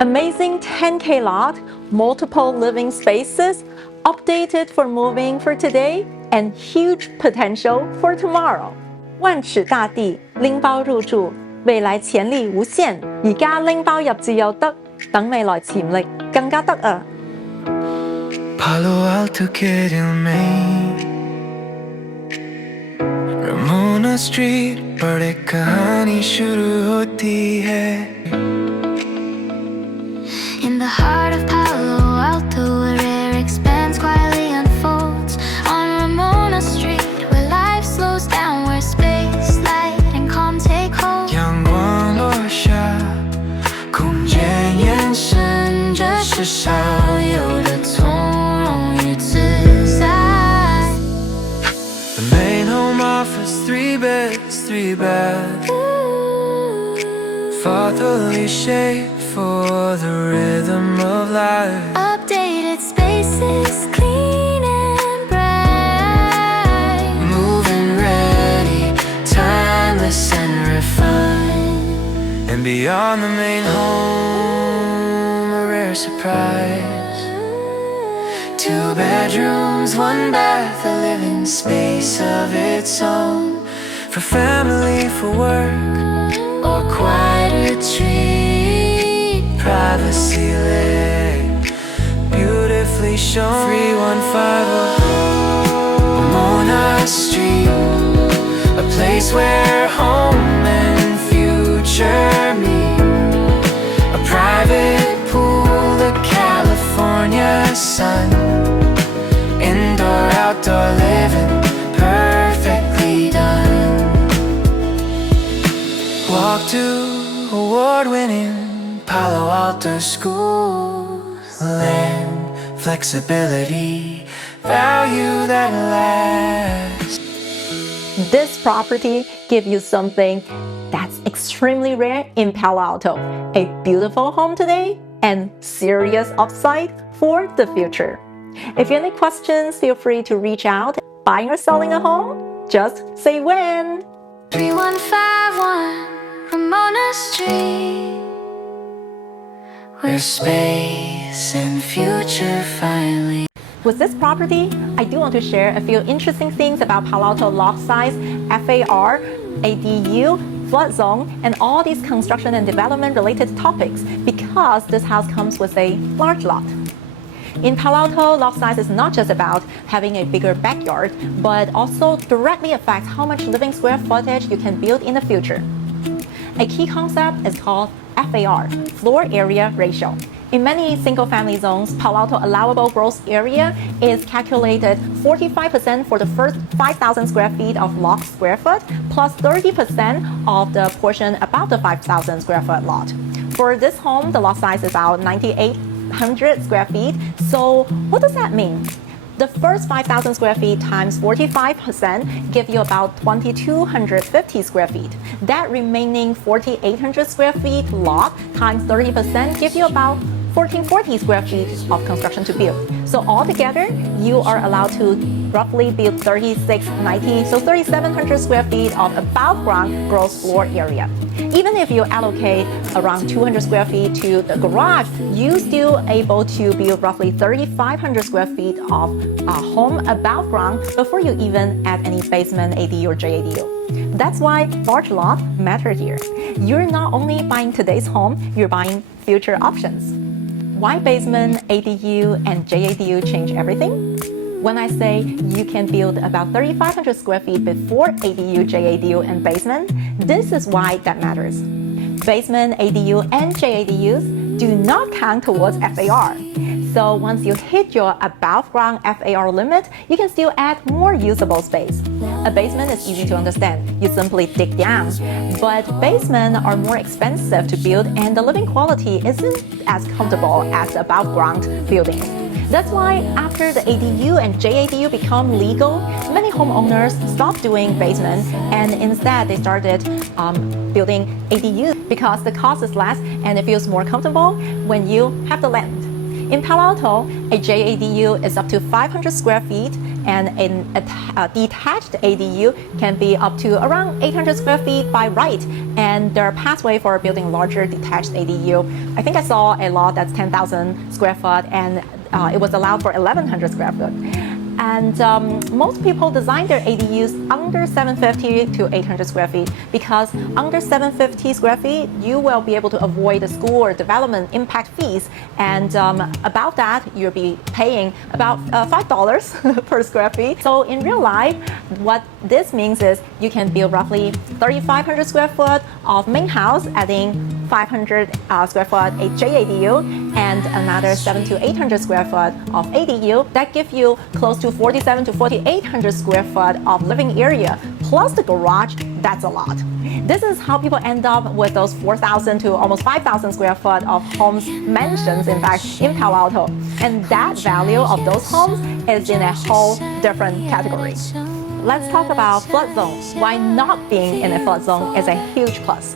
Amazing 10K lot, multiple living spaces, updated for moving for today, and huge potential for tomorrow. 萬尺大地，拎包入住，未來潛力無限。而家拎包入住又得，等未來潛力更加得啊！ Palo Alto querido Maine Ramona Street बड़े कहानी शुरू होती है In the heart of Palo Alto, where air expands, quietly unfolds. On Ramona Street, where life slows down, where space, light, and calm take hold. 阳光落下，空间延伸，这是少有的从容与自在。The main home offers 3 beds, 3 baths, thoughtfully shaped for the rhythm of life. Updated spaces, clean and bright. Moving ready, timeless and refined. And beyond the main home, a rare surprise. 2 bedrooms, 1 bath, a living space of its own. For family, for work, or quiet retreat. Privacy lit, beautifully shown. 3150 Ramona Street, a place where home and future meet. A private pool, the California sun. Indoor, outdoor living, perfectly done. Walk to award-winning Palo Alto schools. Land, flexibility, value that lasts. This property gives you something that's extremely rare in Palo Alto. A beautiful home today and serious upside for the future. If you have any questions, feel free to reach out. Buying or selling a home? Just say when. 3151 Ramona Street, Where space and future finally. With this property, I do want to share a few interesting things about Palo Alto lot size, FAR, ADU, flood zone, and all these construction and development related topics because this house comes with a large lot. In Palo Alto, lot size is not just about having a bigger backyard, but also directly affects how much living square footage you can build in the future. A key concept is called FAR, floor area ratio. In many single-family zones, Palo Alto allowable gross area is calculated 45% for the first 5,000 square feet of lot square foot, plus 30% of the portion above the 5,000 square foot lot. For this home, the lot size is about 9,800 square feet. So what does that mean? The first 5,000 square feet times 45% give you about 2,250 square feet. That remaining 4,800 square feet lot times 30% give you about 1,440 square feet of construction to build. So altogether, you are allowed to roughly build 3,690, so 3,700 square feet of above ground gross floor area. Even if you allocate around 200 square feet to the garage, you still able to build roughly 3,500 square feet of home above ground before you even add any basement, ADU, or JADU. That's why large lot matter here. You're not only buying today's home, you're buying future options. Why basement, ADU, and JADU change everything? When I say you can build about 3,500 square feet before ADU, JADU, and basement, this is why that matters. Basement, ADU, and JADUs do not count towards FAR. So once you hit your above ground FAR limit, you can still add more usable space. A basement is easy to understand. You simply dig down. But basements are more expensive to build and the living quality isn't as comfortable as above ground buildings. That's why after the ADU and JADU become legal, many homeowners stopped doing basement and instead they started building ADU because the cost is less and it feels more comfortable when you have the land. In Palo Alto, a JADU is up to 500 square feet and a detached ADU can be up to around 800 square feet by right, and there are pathways for building larger detached ADU. I think I saw a lot that's 10,000 square foot, and it was allowed for 1,100 square foot. And most people design their ADUs under 750 to 800 square feet because under 750 square feet, you will be able to avoid the school or development impact fees. And about that, you'll be paying about $5 per square feet. So in real life, what this means is you can build roughly 3,500 square foot of main house, adding 500 square foot a JADU, and another 700 to 800 square foot of ADU. That gives you close to 4,700 to 4,800 square foot of living area, plus the garage. That's a lot. This is how people end up with those 4,000 to almost 5,000 square foot of homes, mansions, in fact, in Palo Alto. And that value of those homes is in a whole different category. Let's talk about flood zone. Why not being in a flood zone is a huge plus.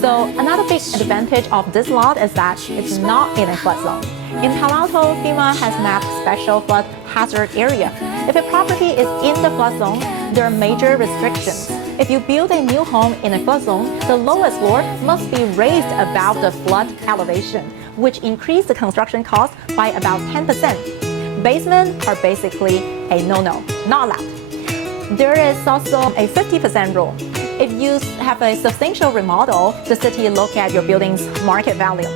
So another big advantage of this lot is that it's not in a flood zone. In Palo Alto, FEMA has mapped special flood hazard area. If a property is in the flood zone, there are major restrictions. If you build a new home in a flood zone, the lowest floor must be raised above the flood elevation, which increases the construction cost by about 10%. Basements are basically a no-no, not allowed. There is also a 50% rule. If you have a substantial remodel, the city look at your building's market value.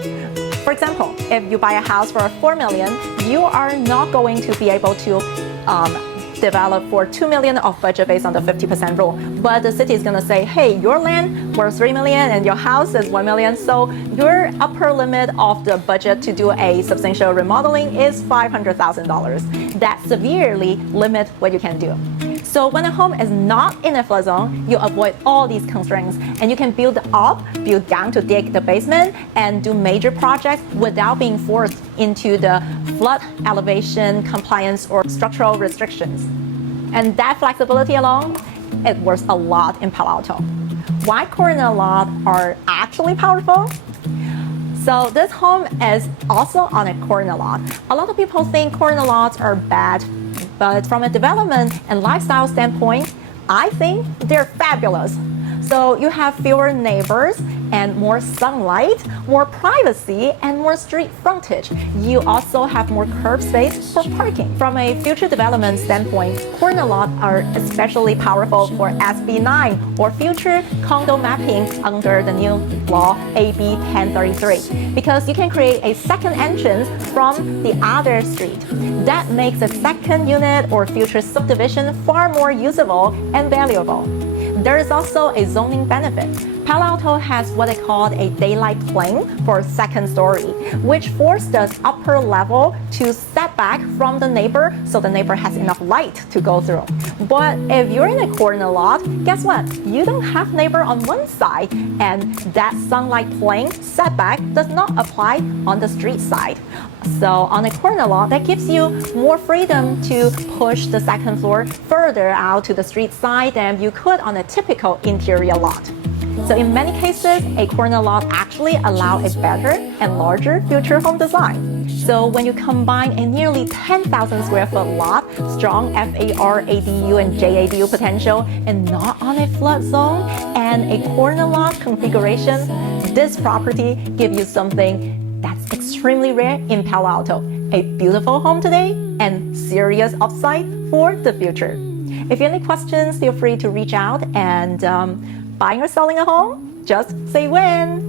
For example, if you buy a house for $4 million, you are not going to be able to develop for $2 million of budget based on the 50% rule. But the city is going to say, hey, your land worth $3 million and your house is $1 million, so your upper limit of the budget to do a substantial remodeling is $500,000. That severely limits what you can do. So when a home is not in a flood zone, you avoid all these constraints, and you can build up, build down to dig the basement, and do major projects without being forced into the flood elevation compliance or structural restrictions. And that flexibility alone, it works a lot in Palo Alto. Why corner lots are actually powerful? So this home is also on a corner lot. A lot of people think corner lots are bad, but from a development and lifestyle standpoint, I think they're fabulous. So you have fewer neighbors and more sunlight, more privacy, and more street frontage. You also have more curb space for parking. From a future development standpoint, corner lots are especially powerful for SB 9 or future condo mapping under the new law AB 1033, because you can create a second entrance from the other street. That makes a second unit or future subdivision far more usable and valuable. There is also a zoning benefit. Palo Alto has what they call a daylight plane for second story, which forces the upper level to step back from the neighbor so the neighbor has enough light to go through. But if you're in a corner lot, guess what? You don't have neighbor on one side, and that sunlight plane setback does not apply on the street side. So on a corner lot, that gives you more freedom to push the second floor further out to the street side than you could on a typical interior lot. So in many cases, a corner lot actually allows a better and larger future home design. So when you combine a nearly 10,000 square foot lot, strong FAR, ADU, and JADU potential, and not on a flood zone, and a corner lot configuration, this property gives you something that's extremely rare in Palo Alto. A beautiful home today and serious upside for the future. If you have any questions, feel free to reach out, and buying or selling a home, just say when.